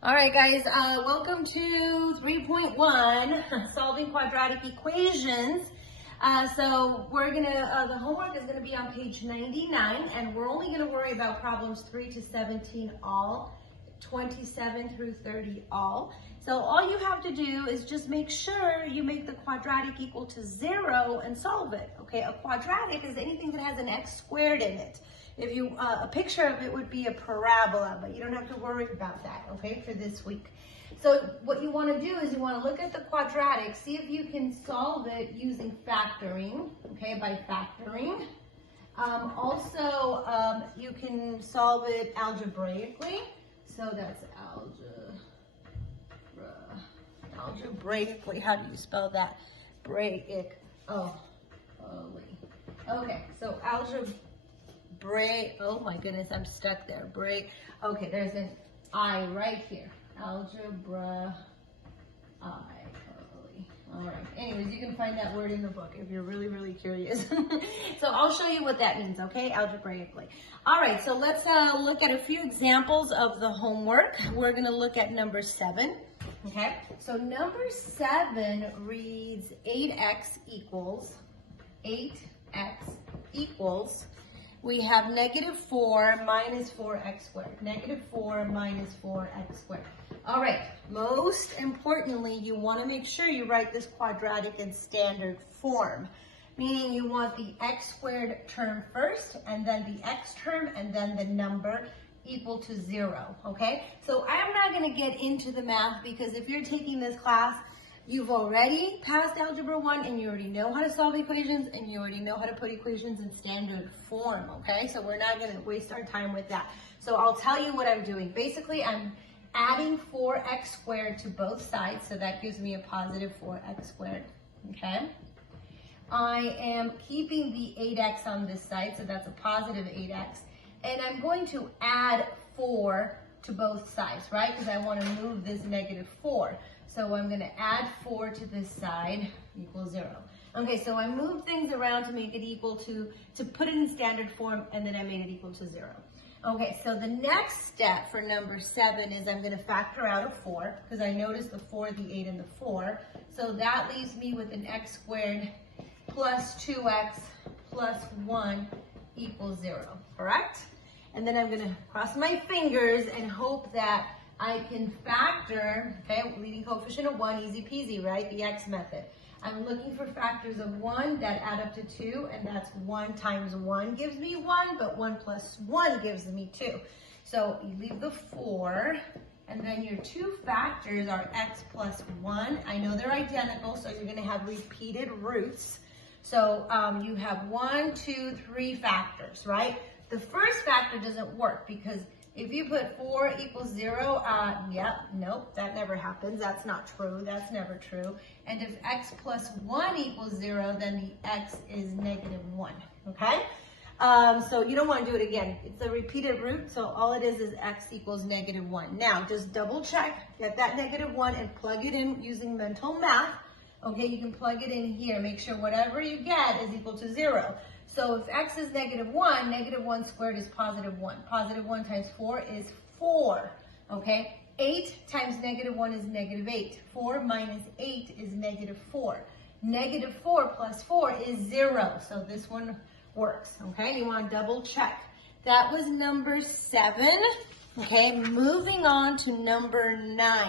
All right, guys, welcome to 3.1, solving quadratic equations. So we're gonna, the homework is gonna be on page 99, and we're only gonna worry about problems 3 to 17 all, 27 through 30 all. So all you have to do is just make sure you make the quadratic equal to 0 and solve it, okay? A quadratic is anything that has an x squared in it. If you, a picture of it would be a parabola, but you don't have to worry about that, okay, for this week. So what you want to do is you want to look at the quadratic, see if you can solve it using factoring, okay, by factoring. You can solve it algebraically. So that's algebraically. How do you spell that? Okay, so oh my goodness, I'm stuck there. Okay, there's an I right here. Algebra I, totally. All right, anyways, you can find that word in the book if you're really, really curious. So I'll show you what that means, okay, algebraically. All right, so let's look at a few examples of the homework. We're gonna look at number 7, okay? So number 7 reads 8x equals, we have -4 minus 4x squared. -4 minus 4x squared. All right, most importantly, you want to make sure you write this quadratic in standard form, meaning you want the x squared term first, and then the x term, and then the number equal to 0, okay? So I'm not going to get into the math because if you're taking this class, you've already passed Algebra 1 and you already know how to solve equations and you already know how to put equations in standard form, okay? So we're not gonna waste our time with that. So I'll tell you what I'm doing. Basically, I'm adding 4x squared to both sides, so that gives me a positive 4x squared, okay? I am keeping the 8x on this side, so that's a positive 8x. And I'm going to add 4 to both sides, right? Because I want to move this -4. So I'm going to add 4 to this side equals 0. Okay, so I moved things around to make it equal to put it in standard form, and then I made it equal to 0. Okay, so the next step for number 7 is I'm going to factor out a 4, because I noticed the 4, the 8, and the 4. So that leaves me with an x squared plus 2x plus 1 equals 0, correct? And then I'm going to cross my fingers and hope that I can factor, okay, leading coefficient of 1, easy peasy, right? The x method. I'm looking for factors of 1 that add up to 2, and that's 1 times 1 gives me 1, but 1 plus 1 gives me 2. So you leave the 4, and then your two factors are x plus 1. I know they're identical, so you're going to have repeated roots. So you have 1, 2, 3 factors, right? The first factor doesn't work because if you put 4 equals 0, nope, that never happens. That's not true. That's never true. And if x plus 1 equals 0, then the x is -1, okay? So you don't want to do it again. It's a repeated root, so all it is x equals -1. Now, just double check, get that -1 and plug it in using mental math. Okay, you can plug it in here. Make sure whatever you get is equal to 0. So if x is -1, -1 squared is +1. +1 times 4 is 4, okay? 8 times -1 is -8. 4 minus 8 is -4. -4 plus 4 is 0, so this one works, okay? You want to double check. That was number 7, okay? Moving on to number 9.